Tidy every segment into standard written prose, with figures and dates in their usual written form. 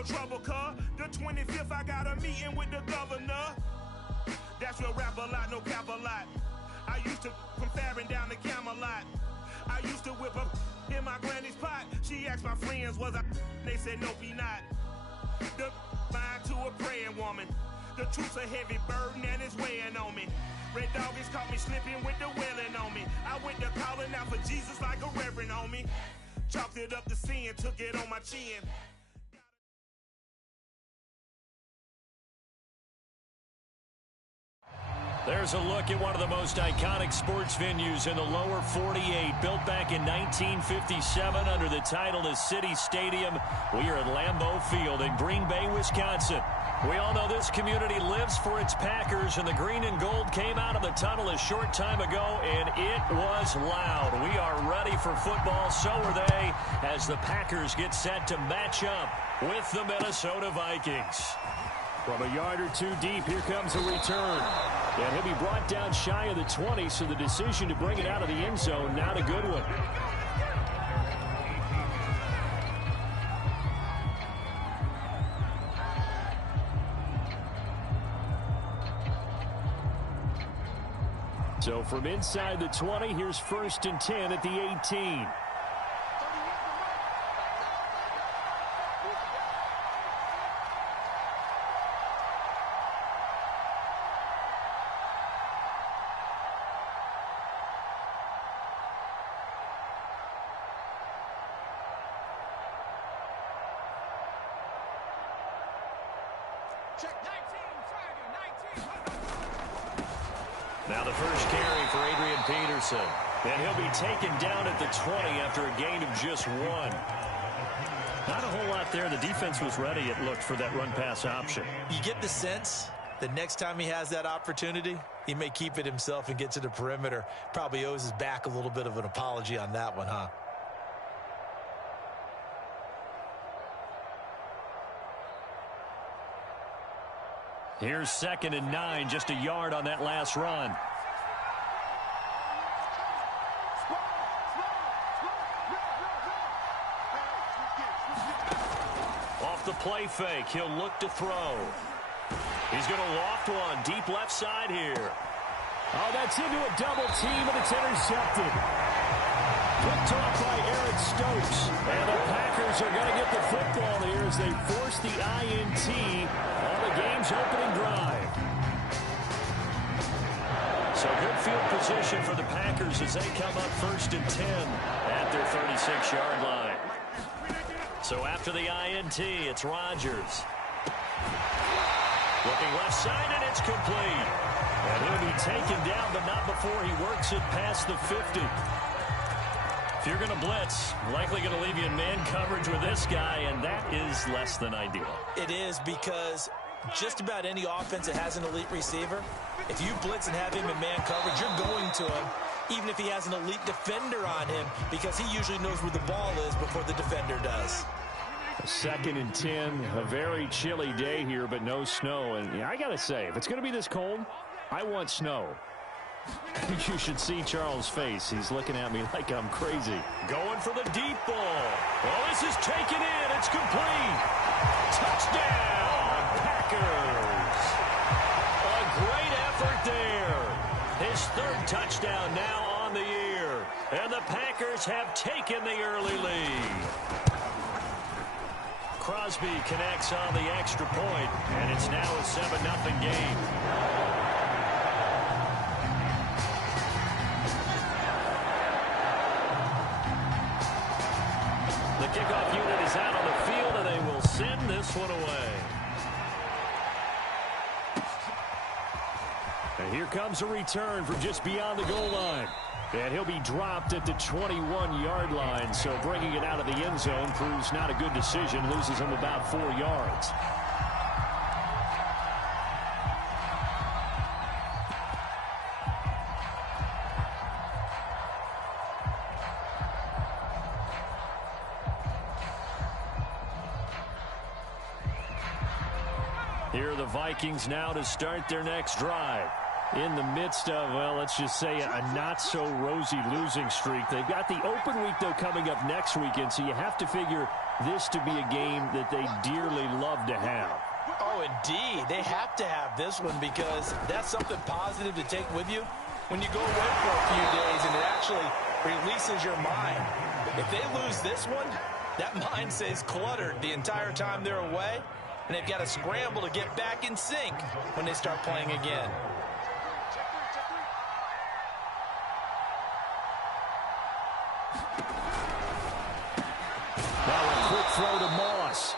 no trouble, cuz. The 25th, I got a meeting with the governor. That's real rap a lot, no cap a lot. I used to from Farron down to Camelot. I used to whip up in my granny's pot. She asked my friends, was I? They said, nope, he not. The mind to a praying woman. The truth's a heavy burden and it's weighing on me. Red Doggies caught me slipping with the wailing on me. I went to calling out for Jesus like a reverend on me. Chalked it up to sin, took it on my chin. There's a look at one of the most iconic sports venues in the lower 48, built back in 1957 under the title of City Stadium. We are at Lambeau Field in Green Bay, Wisconsin. We all know this community lives for its Packers, and the green and gold came out of the tunnel a short time ago, and it was loud. We are ready for football, so are they, as the Packers get set to match up with the Minnesota Vikings. From a yard or two deep, here comes a return. And he'll be brought down shy of the 20, so the decision to bring it out of the end zone, not a good one. So from inside the 20, here's 1st and 10 at the 18. Now the first carry for Adrian Peterson. And he'll be taken down at the 20 after a gain of just 1. Not a whole lot there. The defense was ready, it looked, for that run-pass option. You get the sense that next time he has that opportunity, he may keep it himself and get to the perimeter. Probably owes his back a little bit of an apology on that one, huh? Here's 2nd and 9, just a yard on that last run. Off the play fake, he'll look to throw. He's going to loft one, deep left side here. Oh, that's into a double team, and it's intercepted. Picked off by Aaron Stokes. And the Packers are going to get the football here as they force the INT on the game's opening drive. So good field position for the Packers as they come up 1st and 10 at their 36-yard line. So after the INT, it's Rodgers. Looking left side, and it's complete. And he'll be taken down, but not before he works it past the 50. If you're going to blitz, likely going to leave you in man coverage with this guy, and that is less than ideal. It is, because just about any offense that has an elite receiver, if you blitz and have him in man coverage, you're going to him, even if he has an elite defender on him, because he usually knows where the ball is before the defender does. 2nd and 10, a very chilly day here, but no snow. And yeah, I got to say, if it's going to be this cold, I want snow. You should see Charles' face. He's looking at me like I'm crazy. Going for the deep ball. Well, this is taken in. It's complete. Touchdown, Packers. A great effort there. His 3rd touchdown now on the year. And the Packers have taken the early lead. Crosby connects on the extra point, and it's now a 7-0 game. The kickoff unit is out on the field, and they will send this one away. And here comes a return from just beyond the goal line. And he'll be dropped at the 21-yard line, so bringing it out of the end zone proves not a good decision, loses him about 4 yards. Here are the Vikings now to start their next drive. in the midst of, well, let's just say a not-so-rosy losing streak. They've got the open week, though, coming up next weekend, so you have to figure this to be a game that they dearly love to have. Oh, indeed. They have to have this one because that's something positive to take with you when you go away for a few days, and it actually releases your mind. If they lose this one, that mind stays cluttered the entire time they're away, and they've got to scramble to get back in sync when they start playing again. Now a quick throw to Moss.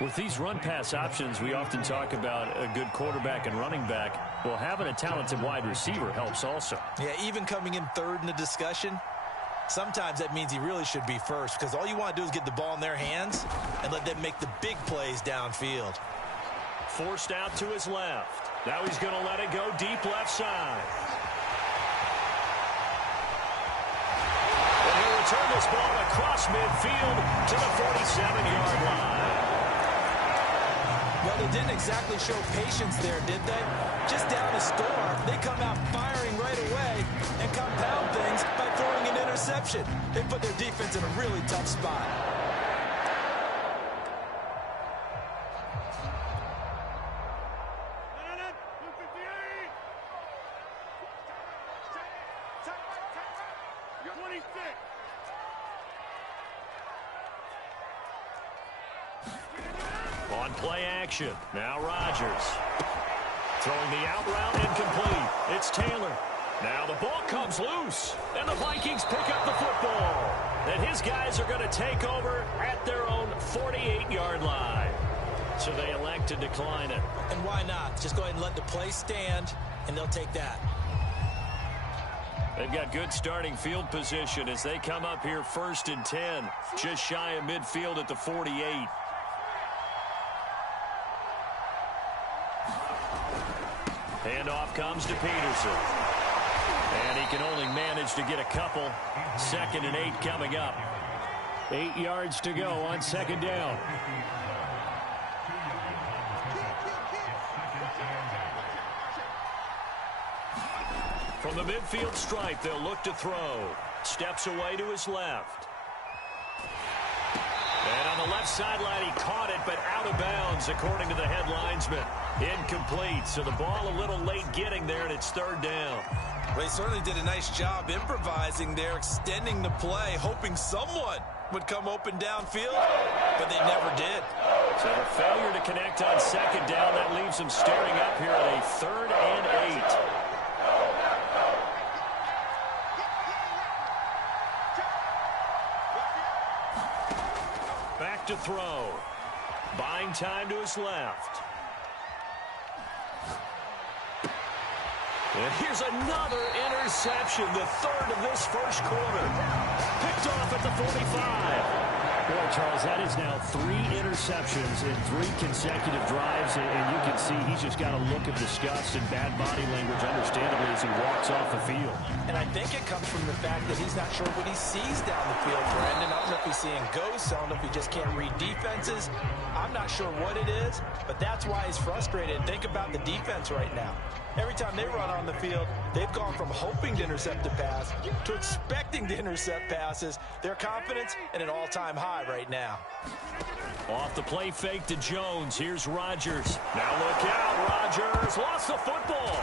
With these run-pass options, we often talk about a good quarterback and running back. Well, having a talented wide receiver helps also. Yeah, even coming in third in the discussion, sometimes that means he really should be first because all you want to do is get the ball in their hands and let them make the big plays downfield. Forced out to his left. Now he's going to let it go deep left side. And he'll return this ball across midfield to the 47-yard line. Well, they didn't exactly show patience there, did they? Just down a score, they come out firing right away and compound things by throwing an interception. They put their defense in a really tough spot. On play action. Now Rodgers. Throwing the out route incomplete. It's Taylor. Now the ball comes loose. And the Vikings pick up the football. And his guys are going to take over at their own 48-yard line. So they elect to decline it. And why not? Just go ahead and let the play stand, and they'll take that. They've got good starting field position as they come up here 1st and 10. Just shy of midfield at the 48. Handoff comes to Peterson. And he can only manage to get a couple. 2nd and 8 coming up. 8 yards to go on 2nd down. From the midfield stripe, they'll look to throw. Steps away to his left. And on the left sideline, he caught it, but out of bounds, according to the head linesman. Incomplete, so the ball a little late getting there, and it's 3rd down. Well, he certainly did a nice job improvising there, extending the play, hoping someone would come open downfield, but they never did. So the failure to connect on 2nd down, that leaves them staring up here at a 3rd and 8. Back to throw. Buying time to his left. And here's another interception, the 3rd of this 1st quarter. Picked off at the 45. Boy, Charles, that is now 3 interceptions in 3 consecutive drives, and you can see he's just got a look of disgust and bad body language, understandably, as he walks off the field. And I think it comes from the fact that he's not sure what he sees down the field, Brandon. I don't know if he's seeing ghosts. I don't know if he just can't read defenses. I'm not sure what it is, but that's why he's frustrated. Think about the defense right now. Every time they run on the field, they've gone from hoping to intercept a pass to expecting to intercept passes. Their confidence at an all-time high right now. Off the play fake to Jones. Here's Rodgers. Now look out. Rodgers lost the football.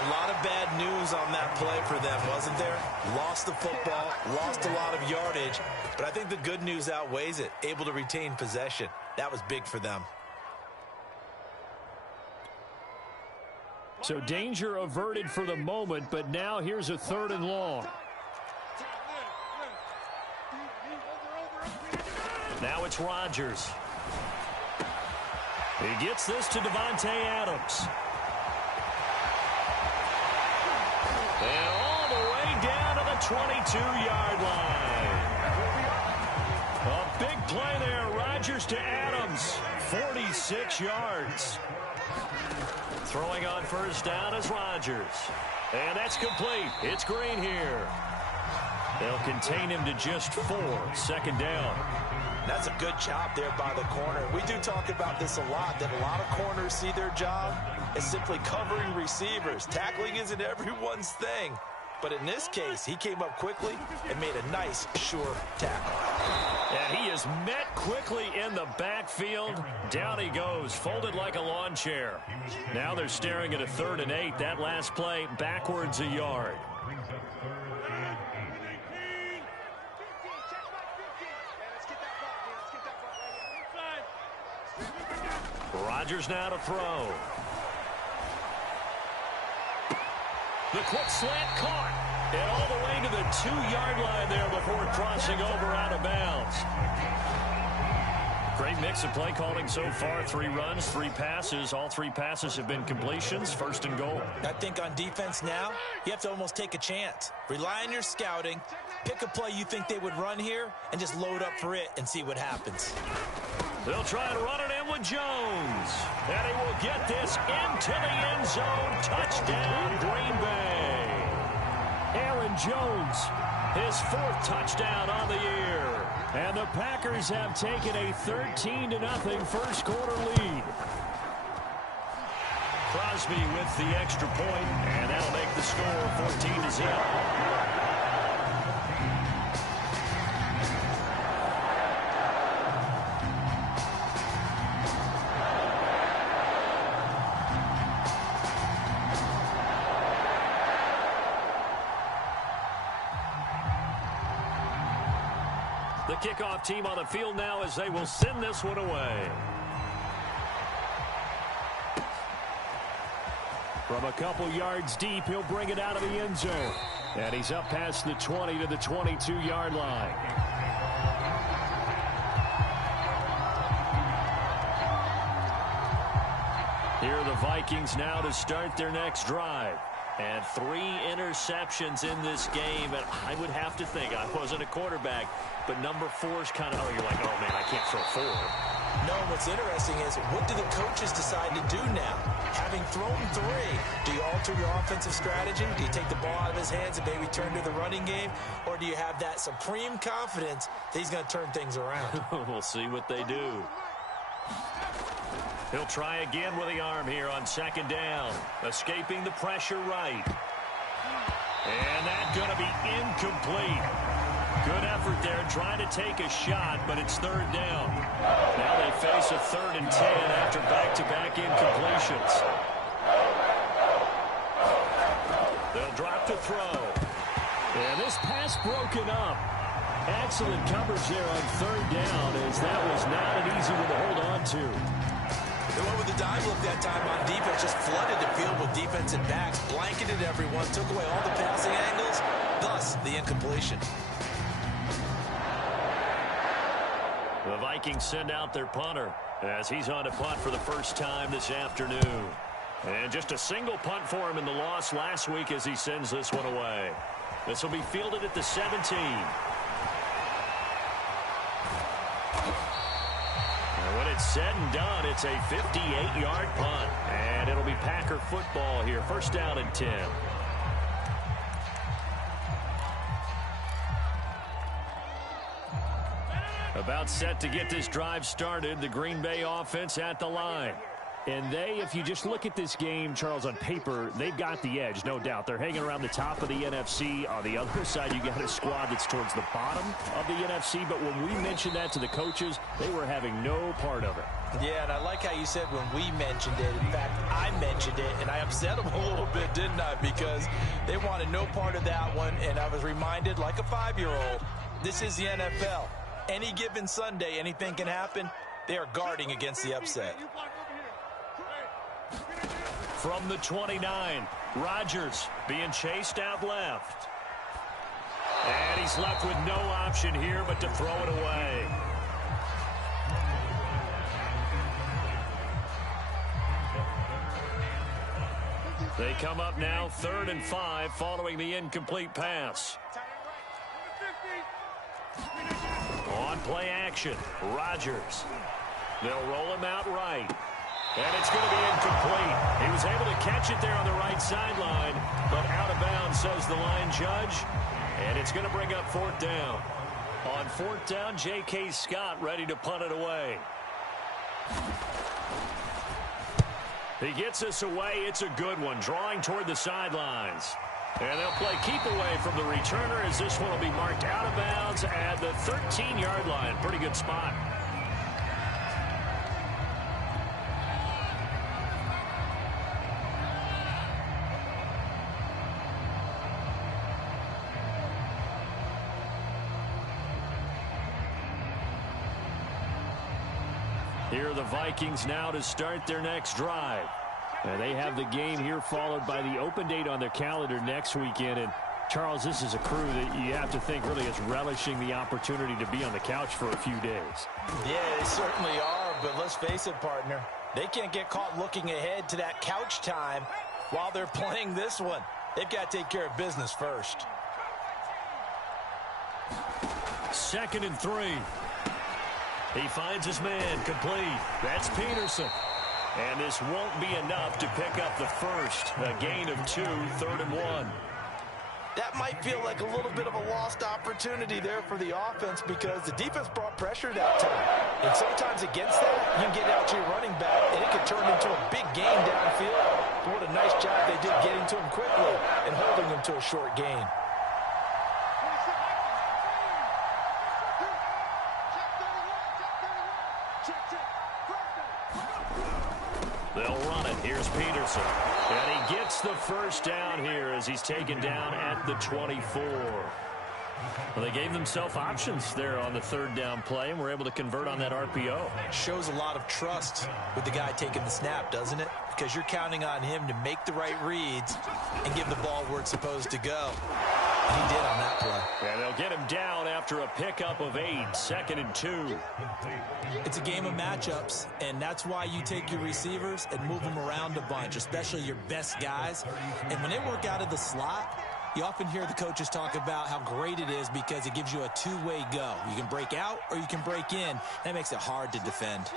A lot of bad news on that play for them, wasn't there? Lost the football, lost a lot of yardage, but I think the good news outweighs it. Able to retain possession. That was big for them. So danger averted for the moment, but now here's a 3rd and long. Now it's Rodgers. He gets this to Davante Adams. And all the way down to the 22-yard line. A big play there. Rodgers to Adams. 46 yards. Throwing on 1st down is Rodgers. And that's complete. It's Green here. They'll contain him to just 4. Second down. That's a good job there by the corner. We do talk about this a lot, that a lot of corners see their job as simply covering receivers. Tackling isn't everyone's thing. But in this case, he came up quickly and made a nice, sure tackle. And he is met quickly in the backfield. Down he goes, folded like a lawn chair. Now they're staring at a 3rd and 8. That last play, backwards a yard. Rodgers now to throw. The quick slant caught. And all the way to the 2-yard line there before crossing over out of bounds. Great mix of play calling so far. 3 runs, 3 passes. All 3 passes have been completions. 1st and goal. I think on defense now, you have to almost take a chance. Rely on your scouting. Pick a play you think they would run here and just load up for it and see what happens. They'll try and run it in with Jones. And he will get this into the end zone. Touchdown, Green Bay. Aaron Jones, his 4th touchdown on the year. And the Packers have taken a 13-0 first quarter lead. Crosby with the extra point, and that'll make the score 14-0. The kickoff team on the field now as they will send this one away. From a couple yards deep, he'll bring it out of the end zone. And he's up past the 20 to the 22-yard line. Here are the Vikings now to start their next drive. And 3 interceptions in this game. And I would have to think, I wasn't a quarterback, but number 4 is kind of, you're like, oh, man, I can't throw 4. No, what's interesting is, what do the coaches decide to do now? Having thrown 3, do you alter your offensive strategy? Do you take the ball out of his hands and maybe turn to the running game? Or do you have that supreme confidence that he's going to turn things around? We'll see what they do. He'll try again with the arm here on 2nd down. Escaping the pressure right. And that's going to be incomplete. Good effort there trying to take a shot, but it's 3rd down. Now they face a 3rd and 10 after back-to-back incompletions. They'll drop to throw. And this pass broken up. Excellent coverage there on 3rd down, as that was not an easy one to hold on to. They went with the dive look that time on defense, just flooded the field with defensive backs, blanketed everyone, took away all the passing angles, thus the incompletion. The Vikings send out their punter as he's on to punt for the first time this afternoon. And just a single punt for him in the loss last week as he sends this one away. This will be fielded at the 17. When it's said and done, it's a 58-yard punt. And it'll be Packer football here. 1st down and 10. About set to get this drive started. The Green Bay offense at the line. And if you just look at this game, Charles, on paper, they've got the edge, no doubt. They're hanging around the top of the NFC. On the other side, you got a squad that's towards the bottom of the NFC. But when we mentioned that to the coaches, they were having no part of it. Yeah, and I like how you said when we mentioned it. In fact, I mentioned it, and I upset them a little bit, didn't I? Because they wanted no part of that one, and I was reminded, like a 5-year-old, this is the NFL. Any given Sunday, anything can happen. They are guarding against the upset. From the 29, Rodgers being chased out left. And he's left with no option here but to throw it away. They come up now 3rd and 5 following the incomplete pass. On play action, Rodgers. They'll roll him out right. And it's going to be incomplete. He was able to catch it there on the right sideline, but out of bounds, says the line judge. And it's going to bring up 4th down. On 4th down, J.K. Scott ready to punt it away. He gets us away. It's a good one, drawing toward the sidelines. And they'll play keep away from the returner as this one will be marked out of bounds at the 13-yard line. Pretty good spot. Here are the Vikings now to start their next drive. And they have the game here followed by the open date on their calendar next weekend. And, Charles, this is a crew that you have to think really is relishing the opportunity to be on the couch for a few days. Yeah, they certainly are, but let's face it, partner. They can't get caught looking ahead to that couch time while they're playing this one. They've got to take care of business first. 2nd and 3. He finds his man complete. That's Peterson. And this won't be enough to pick up the first. A gain of 2, 3rd and 1. That might feel like a little bit of a lost opportunity there for the offense because the defense brought pressure that time. And sometimes against that, you can get out to your running back, and it can turn into a big gain downfield. But what a nice job they did getting to him quickly and holding him to a short gain. They'll run it. Here's Peterson. And he gets the first down here as he's taken down at the 24. Well, they gave themselves options there on the 3rd down play and were able to convert on that RPO. Shows a lot of trust with the guy taking the snap, doesn't it? Because you're counting on him to make the right reads and give the ball where it's supposed to go. And he did on that play. And they'll get him down after a pickup of 8, 2nd and 2. It's a game of matchups, and that's why you take your receivers and move them around a bunch, especially your best guys. And when they work out of the slot, you often hear the coaches talk about how great it is because it gives you a two-way go. You can break out or you can break in. That makes it hard to defend.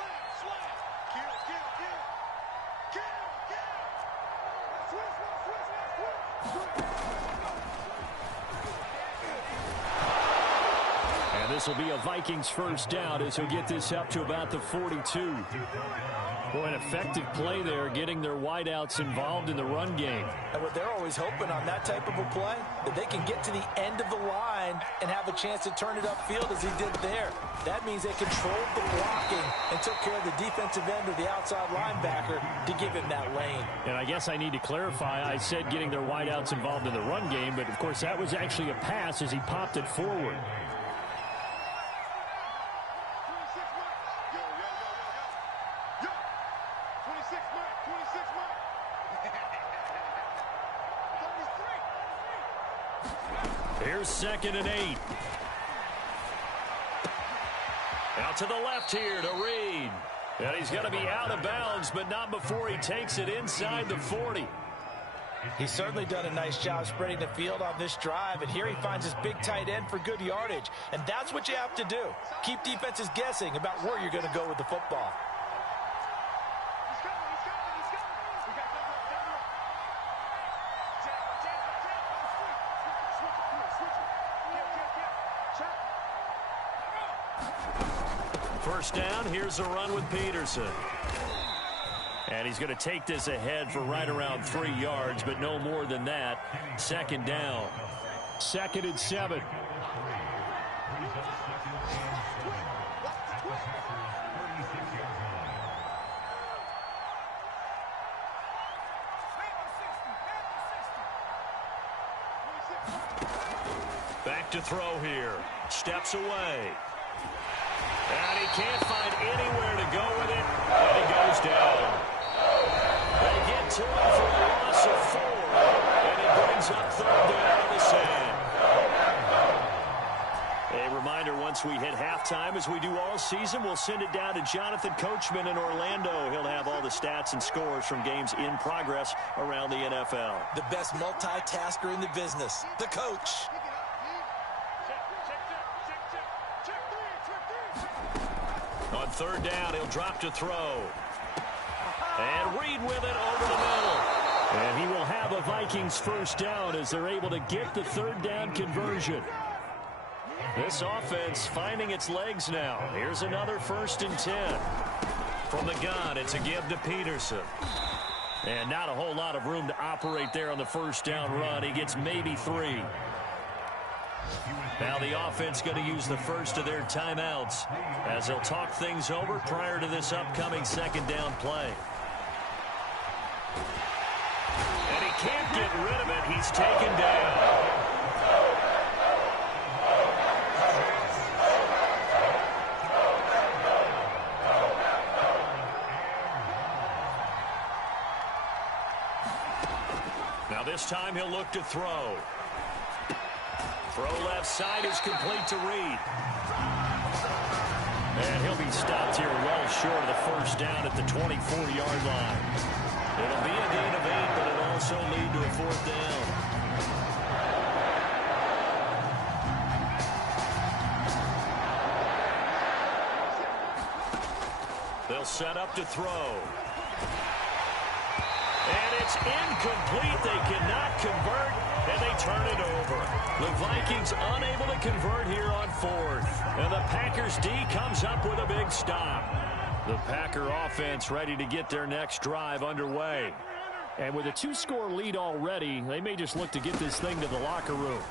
This will be a Vikings first down as he'll get this up to about the 42. Boy, an effective play there, getting their wideouts involved in the run game. And what they're always hoping on that type of a play, that they can get to the end of the line and have a chance to turn it upfield as he did there. That means they controlled the blocking and took care of the defensive end or the outside linebacker to give him that lane. And I guess I need to clarify, I said getting their wideouts involved in the run game, but of course that was actually a pass as he popped it forward. Here's 2nd and 8. Out to the left here to Reed. And he's going to be out of bounds, but not before he takes it inside the 40. He's certainly done a nice job spreading the field on this drive, and here he finds his big tight end for good yardage. And that's what you have to do. Keep defenses guessing about where you're going to go with the football. First down, here's a run with Peterson. And he's going to take this ahead for right around 3 yards, but no more than that. 2nd down. 2nd and 7. Back to throw here. Steps away. And he can't find anywhere to go with it. And he goes down. They get to him for a loss of 4. And it brings up 3rd down on the sand. A reminder, once we hit halftime, as we do all season, we'll send it down to Jonathan Coachman in Orlando. He'll have all the stats and scores from games in progress around the NFL. The best multitasker in the business, the coach. On 3rd down, he'll drop to throw. And Reed with it over the middle. And he will have a Vikings first down as they're able to get the third down conversion. This offense finding its legs now. Here's another 1st and 10. From the gun, it's a give to Peterson. And not a whole lot of room to operate there on the first down run. He gets maybe 3. Now the offense going to use the first of their timeouts as they'll talk things over prior to this upcoming 2nd down play. And he can't get rid of it. He's taken down. Now this time he'll look to throw. Throw left side is complete to Reed. And he'll be stopped here well short of the first down at the 24-yard line. It'll be a gain of 8, but it'll also lead to a 4th down. They'll set up to throw. And it's incomplete. They cannot convert, and they turn it over. The Vikings unable to convert here on 4th. And the Packers D comes up with a big stop. The Packer offense ready to get their next drive underway. And with a 2-score lead already, they may just look to get this thing to the locker room.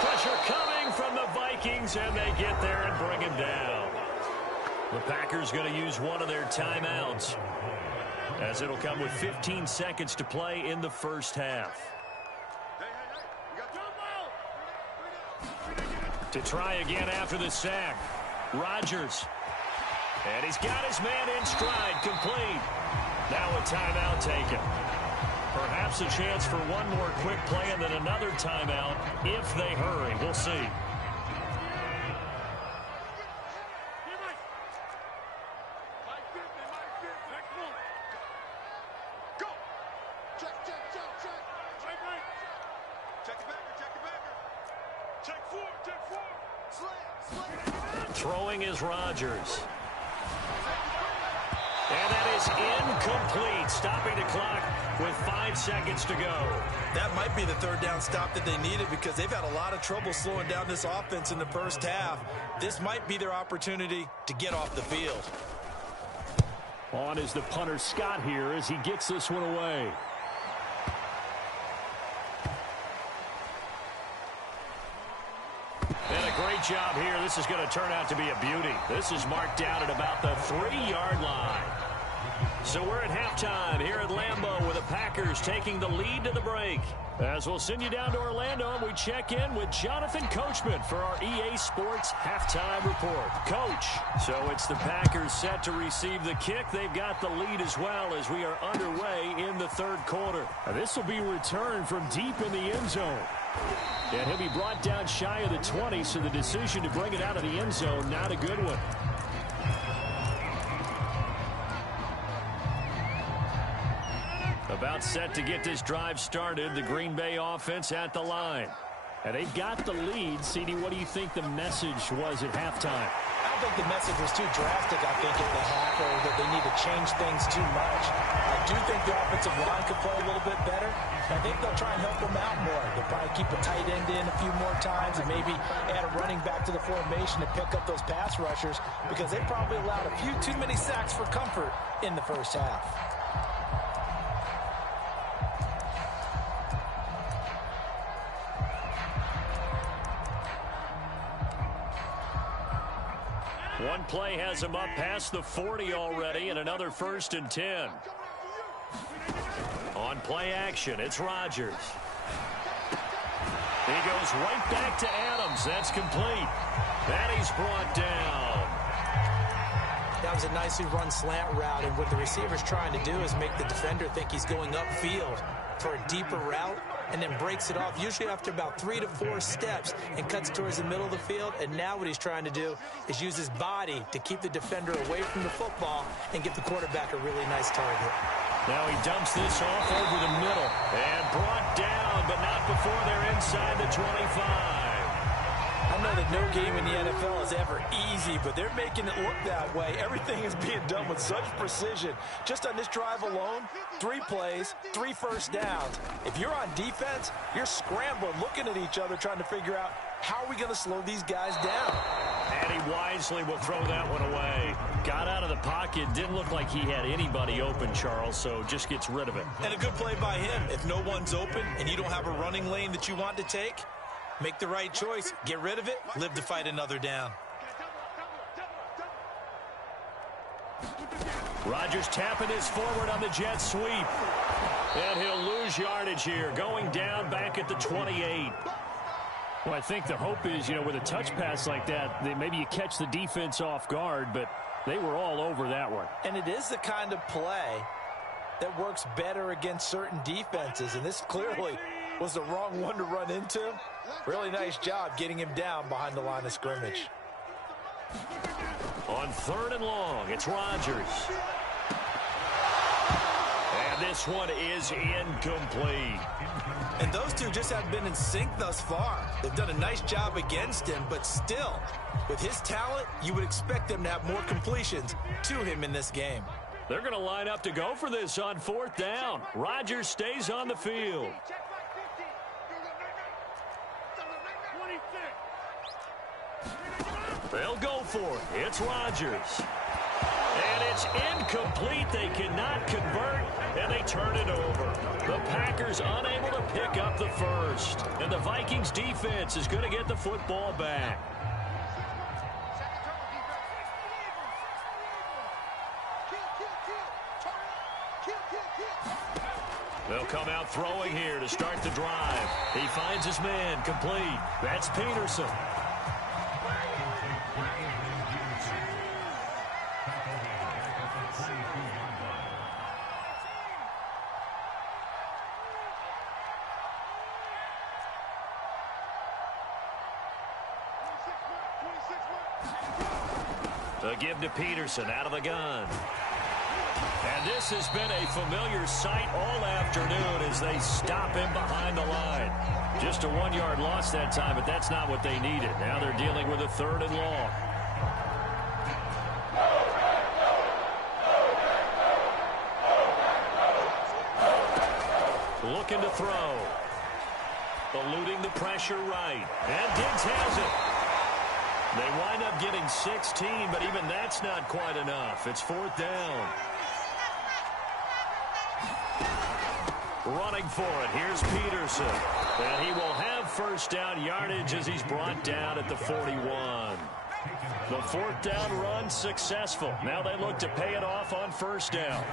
Pressure coming from the Vikings, and they get there and bring him down. The Packers going to use one of their timeouts, as it'll come with 15 seconds to play in the first half. To try again after the sack, Rodgers. And he's got his man in stride, complete. Now a timeout taken. Perhaps a chance for one more quick play and then another timeout if they hurry. We'll see. Throwing is Rodgers. And that is incomplete, stopping the clock with 5 seconds to go. That might be the third down stop that they needed because they've had a lot of trouble slowing down this offense in the first half. This might be their opportunity to get off the field. On is the punter Scott here as he gets this one away. And a great job here. This is going to turn out to be a beauty. This is marked down at about the 3-yard line. So we're at halftime here at Lambeau with the Packers taking the lead to the break. As we'll send you down to Orlando, and we check in with Jonathan Coachman for our EA Sports Halftime Report. Coach, so it's the Packers set to receive the kick. They've got the lead as well as we are underway in the third quarter. Now, this will be returned from deep in the end zone. And he'll be brought down shy of the 20, so the decision to bring it out of the end zone, not a good one. About set to get this drive started. The Green Bay offense at the line. And they've got the lead. CD, what do you think the message was at halftime? I don't think the message was too drastic, I think, at the half, or that they need to change things too much. I do think the offensive line could play a little bit better. I think they'll try and help them out more. They'll probably keep a tight end in a few more times and maybe add a running back to the formation to pick up those pass rushers because they probably allowed a few too many sacks for comfort in the first half. One play has him up past the 40 already, and another 1st and 10. On play action, it's Rodgers. He goes right back to Adams. That's complete. And he's brought down. That was a nicely run slant route, and what the receiver's trying to do is make the defender think he's going upfield for a deeper route, and then breaks it off, usually after about 3 to 4 steps, and cuts towards the middle of the field. And now what he's trying to do is use his body to keep the defender away from the football and give the quarterback a really nice target. Now he dumps this off over the middle and brought down, but not before they're inside the 25. I know that no game in the NFL is ever easy, but they're making it look that way. Everything is being done with such precision. Just on this drive alone, 3 plays, 3 first downs. If you're on defense, you're scrambling, looking at each other, trying to figure out how are we going to slow these guys down. And he wisely will throw that one away. Got out of the pocket. Didn't look like he had anybody open, Charles, so just gets rid of it. And a good play by him. If no one's open and you don't have a running lane that you want to take, make the right choice. Get rid of it. Live to fight another down. Rodgers tapping his forward on the jet sweep. And he'll lose yardage here. Going down back at the 28. Well, I think the hope is, with a touch pass like that, maybe you catch the defense off guard, but they were all over that one. And it is the kind of play that works better against certain defenses, and this clearly was the wrong one to run into. Really nice job getting him down behind the line of scrimmage. On 3rd and long, it's Rodgers. And this one is incomplete. And those two just have been in sync thus far. They've done a nice job against him, but still, with his talent, you would expect them to have more completions to him in this game. They're going to line up to go for this on 4th down. Rodgers stays on the field. They'll go for it. It's Rodgers. And it's incomplete. They cannot convert, and they turn it over. The Packers unable to pick up the first. And the Vikings defense is going to get the football back. They'll come out throwing here to start the drive. He finds his man complete. That's Peterson. The give to Peterson out of the gun. And this has been a familiar sight all afternoon as they stop him behind the line. Just a 1-yard loss that time, but that's not what they needed. Now they're dealing with a 3rd and long. Looking to throw. Eluding the pressure right. And Diggs has it. They wind up getting 16, but even that's not quite enough. It's 4th down. Running for it. Here's Peterson. And he will have 1st down yardage as he's brought down at the 41. The 4th down run successful. Now they look to pay it off on 1st down.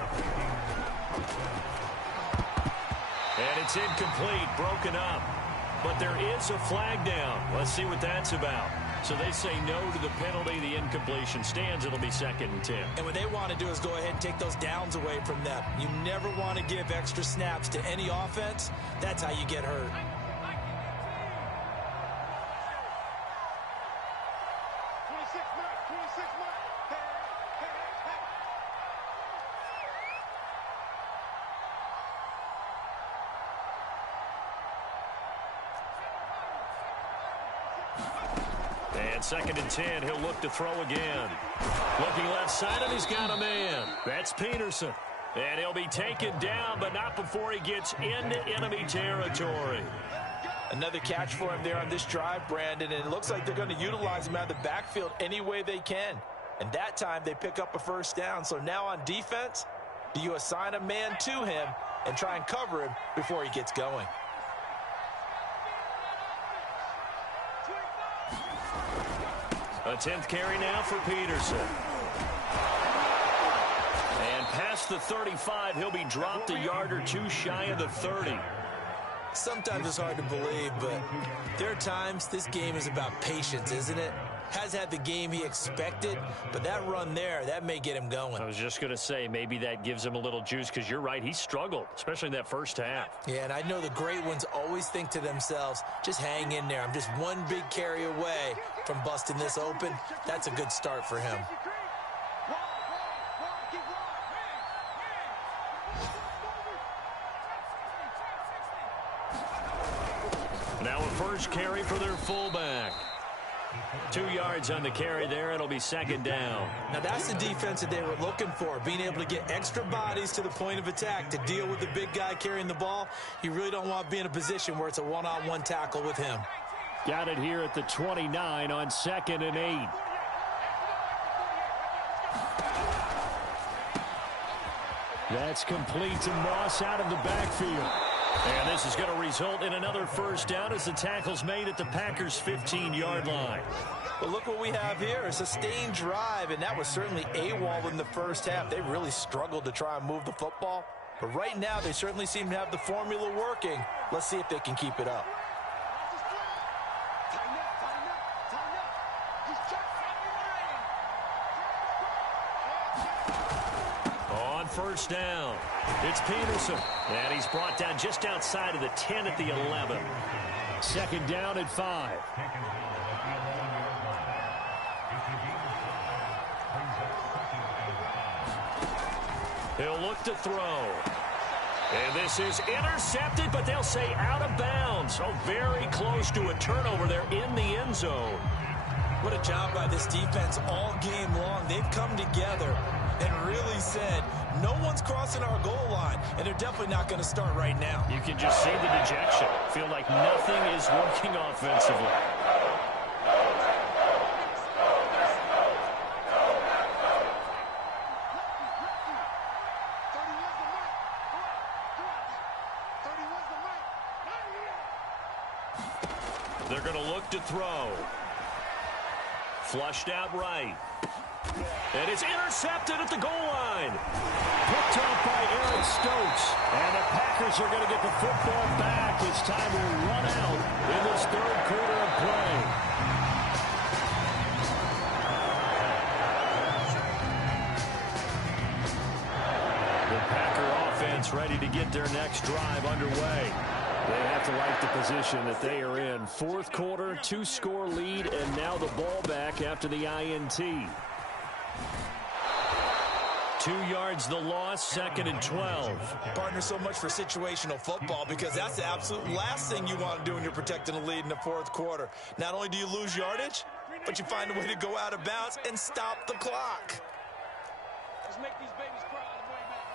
And it's incomplete, broken up. But there is a flag down. Let's see what that's about. So they say no to the penalty. The incompletion stands. It'll be 2nd and 10. And what they want to do is go ahead and take those downs away from them. You never want to give extra snaps to any offense. That's how you get hurt. And 2nd and 10, he'll look to throw again. Looking left side, and he's got a man. That's Peterson. And he'll be taken down, but not before he gets into enemy territory. Another catch for him there on this drive, Brandon, and it looks like they're going to utilize him out of the backfield any way they can. And that time they pick up a 1st down. So now on defense, do you assign a man to him and try and cover him before he gets going? A 10th carry now for Peterson. And past the 35, he'll be dropped a yard or two shy of the 30. Sometimes it's hard to believe, but there are times this game is about patience, isn't it? Has had the game he expected, but that run there, that may get him going. I was just going to say, maybe that gives him a little juice, because you're right, he struggled, especially in that 1st half. Yeah, and I know the great ones always think to themselves, just hang in there. I'm just one big carry away from busting this open. That's a good start for him. Now a 1st carry for their fullback. 2 yards on the carry there. It'll be second down. Now, that's the defense that they were looking for, being able to get extra bodies to the point of attack to deal with the big guy carrying the ball. You really don't want to be in a position where it's a one-on-one tackle with him. Got it here at the 29 on 2nd and 8. That's complete to Moss out of the backfield. And this is going to result in another first down as the tackle's made at the Packers' 15-yard line. But look what we have here, a sustained drive, and that was certainly AWOL in the first half. They really struggled to try and move the football. But right now, they certainly seem to have the formula working. Let's see if they can keep it up. On first down, it's Peterson. And he's brought down just outside of the 10 at the 11. Second down at 5. He'll look to throw. And this is intercepted, but they'll say out of bounds. Oh, very close to a turnover there in the end zone. What a job by this defense all game long. They've come together and really said, no one's crossing our goal line, and they're definitely not going to start right now. You can just see the dejection. Feel like nothing is working offensively. They're going to look to throw. Flushed out right. And it's intercepted at the goal line. Picked off by Eric Stokes. And the Packers are going to get the football back. It's time to run out in this third quarter of play. The Packer offense ready to get their next drive underway. They have to like the position that they are in. Fourth quarter, 2-score lead, and now the ball back after the INT. 2 yards the loss, 2nd and 12. Partner, so much for situational football because that's the absolute last thing you want to do when you're protecting a lead in the fourth quarter. Not only do you lose yardage, but you find a way to go out of bounds and stop the clock. Let's make these babies cry all the way back.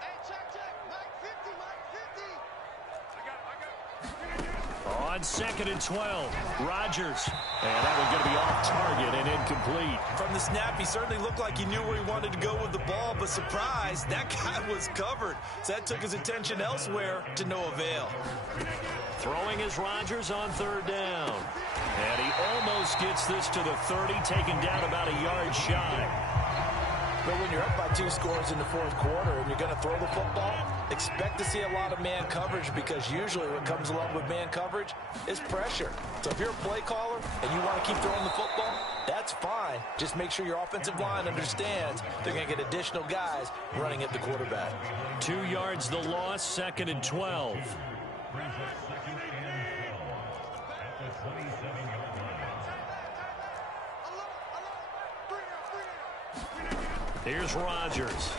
Hey, check. Mike 50, Mike 50. I got it. On 2nd and 12, Rodgers. And that one's going to be off target and incomplete. From the snap, he certainly looked like he knew where he wanted to go with the ball, but surprise, that guy was covered. So that took his attention elsewhere to no avail. Throwing is Rodgers on 3rd down. And he almost gets this to the 30, taken down about a yard shy. But when you're up by 2 scores in the fourth quarter and you're going to throw the football, expect to see a lot of man coverage because usually what comes along with man coverage is pressure. So if you're a play caller and you want to keep throwing the football, that's fine. Just make sure your offensive line understands they're going to get additional guys running at the quarterback. 2 yards the loss, 2nd and 12. Here's Rodgers.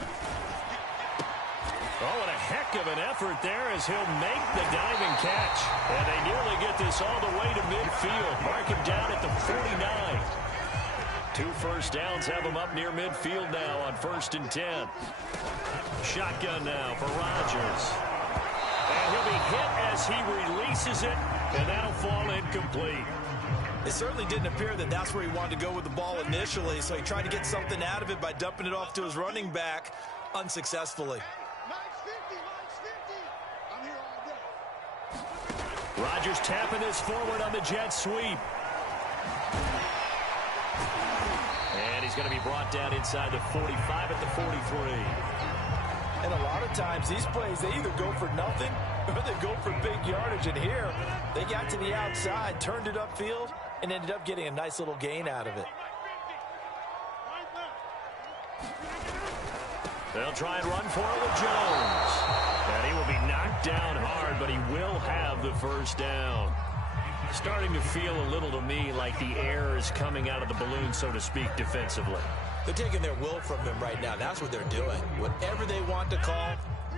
Oh, and a heck of an effort there as he'll make the diving catch. And they nearly get this all the way to midfield. Mark him down at the 49. 2 first downs have him up near midfield now on 1st and 10. Shotgun now for Rodgers. And he'll be hit as he releases it, and that'll fall incomplete. It certainly didn't appear that that's where he wanted to go with the ball initially, so he tried to get something out of it by dumping it off to his running back unsuccessfully. Rodgers tapping this forward on the jet sweep. And he's going to be brought down inside the 45 at the 43. And a lot of times these plays, they either go for nothing or they go for big yardage. And here, they got to the outside, turned it upfield, and ended up getting a nice little gain out of it. They'll try and run for it with Jones. And he will be knocked down hard, but he will have the first down. Starting to feel a little to me like the air is coming out of the balloon, so to speak, defensively. They're taking their will from him right now. That's what they're doing. Whatever they want to call,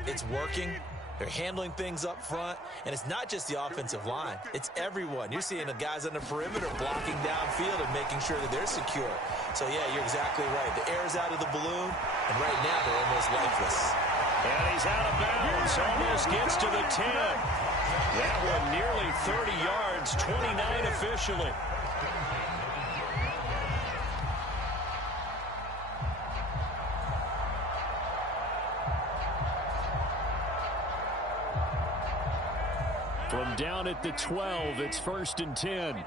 it's working. They're handling things up front, and it's not just the offensive line. It's everyone. You're seeing the guys on the perimeter blocking downfield and making sure that they're secure. So, yeah, you're exactly right. The air's out of the balloon, and right now they're almost lifeless. And he's out of bounds. Almost gets to the 10. That one nearly 30 yards, 29 officially. From down at the 12, it's 1st and 10.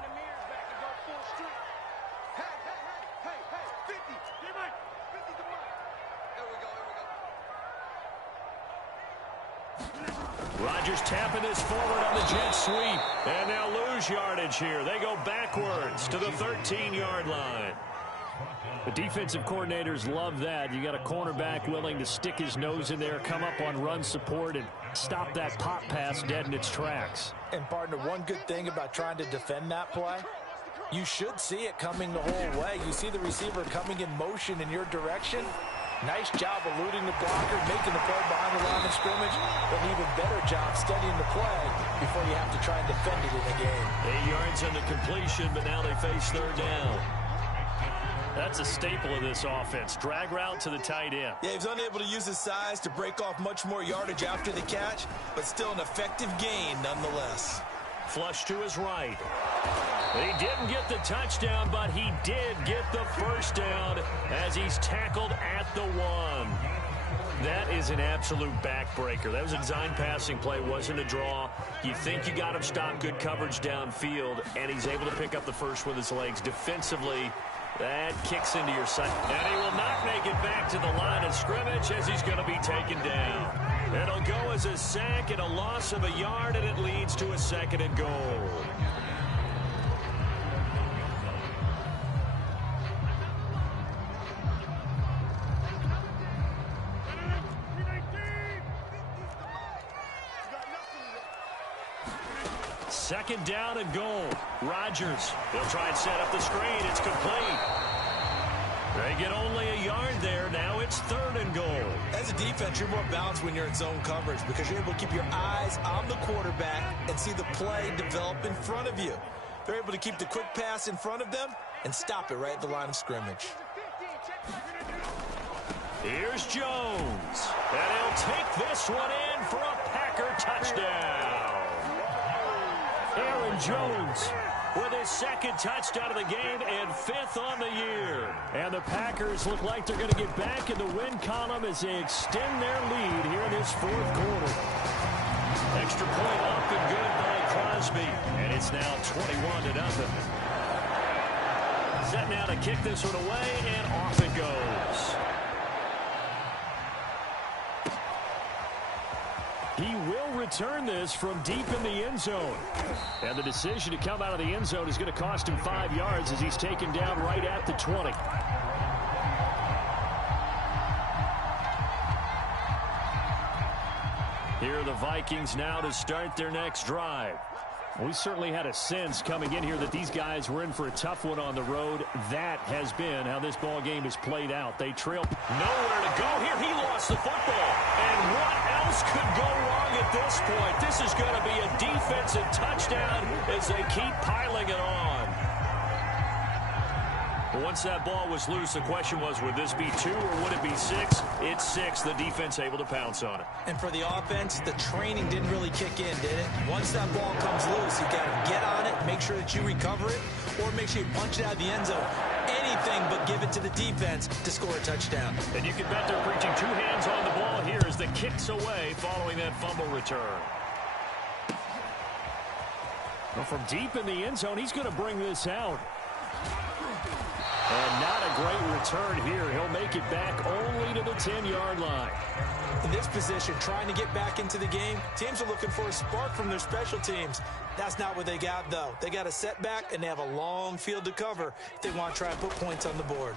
Rodgers tapping this forward on the jet sweep. And they'll lose yardage here. They go backwards to the 13-yard line. The defensive coordinators love that. You got a cornerback willing to stick his nose in there, come up on run support, and stop that pop pass dead in its tracks. And, partner, one good thing about trying to defend that play, you should see it coming the whole way. You see the receiver coming in motion in your direction. Nice job eluding the blocker, making the play behind the line of scrimmage, but an even better job studying the play before you have to try and defend it in the game. 8 yards on the completion, but now they face 3rd down. That's a staple of this offense. Drag route to the tight end. Yeah, he's unable to use his size to break off much more yardage after the catch, but still an effective gain nonetheless. Flush to his right. He didn't get the touchdown, but he did get the 1st down as he's tackled at the 1. That is an absolute backbreaker. That was a design passing play, wasn't a draw. You think you got him stopped, good coverage downfield, and he's able to pick up the first with his legs. Defensively, that kicks into your sight. And he will not make it back to the line of scrimmage as he's going to be taken down. It'll go as a sack and a loss of a yard, and it leads to a 2nd and goal. Second down and goal. Rodgers. They'll try and set up the screen. It's complete. They get only a yard there. Now it's 3rd and goal. As a defense, you're more balanced when you're in zone coverage because you're able to keep your eyes on the quarterback and see the play develop in front of you. They're able to keep the quick pass in front of them and stop it right at the line of scrimmage. Here's Jones. And he'll take this one in for a Packer touchdown. Aaron Jones with his 2nd touchdown of the game and 5th on the year. And the Packers look like they're going to get back in the win column as they extend their lead here in this 4th quarter. Extra point up and good by Crosby. And it's now 21-0. Set now to kick this one away, and off it goes. He will return this from deep in the end zone. And the decision to come out of the end zone is going to cost him 5 yards as he's taken down right at the 20. Here are the Vikings now to start their next drive. We certainly had a sense coming in here that these guys were in for a tough one on the road. That has been how this ball game is played out. They trail. Nowhere to go here. He lost the football. And what else could go wrong at this point? This is going to be a defensive touchdown as they keep piling it on. Once that ball was loose, the question was, would this be 2 or would it be 6? It's 6. The defense able to pounce on it. And for the offense, the training didn't really kick in, did it? Once that ball comes loose, you got to get on it, make sure that you recover it, or make sure you punch it out of the end zone. Anything but give it to the defense to score a touchdown. And you can bet they're preaching 2 hands on the ball here as the kick's away following that fumble return. Well, from deep in the end zone, he's going to bring this out. And not a great return here. He'll make it back only to the 10-yard line. In this position, trying to get back into the game, teams are looking for a spark from their special teams. That's not what they got, though. They got a setback, and they have a long field to cover if they want to try and put points on the board.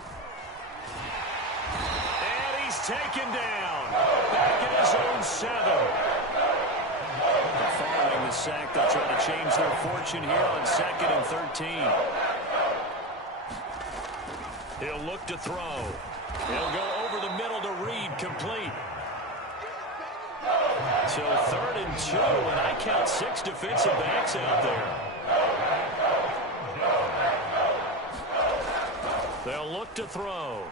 And he's taken down. Back at his own 7. Following the sack, they'll try to change their fortune here on 2nd and 13. He'll look to throw. He'll go over the middle to Reed, complete. So 3rd and 2, and I count 6 defensive backs out there. They'll look to throw.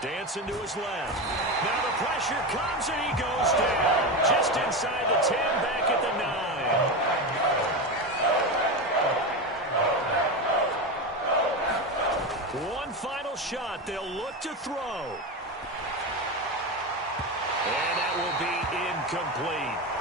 Dancing to his left. Now the pressure comes, and he goes down. Just inside the 10, back at the 9. One final shot. They'll look to throw. And that will be incomplete.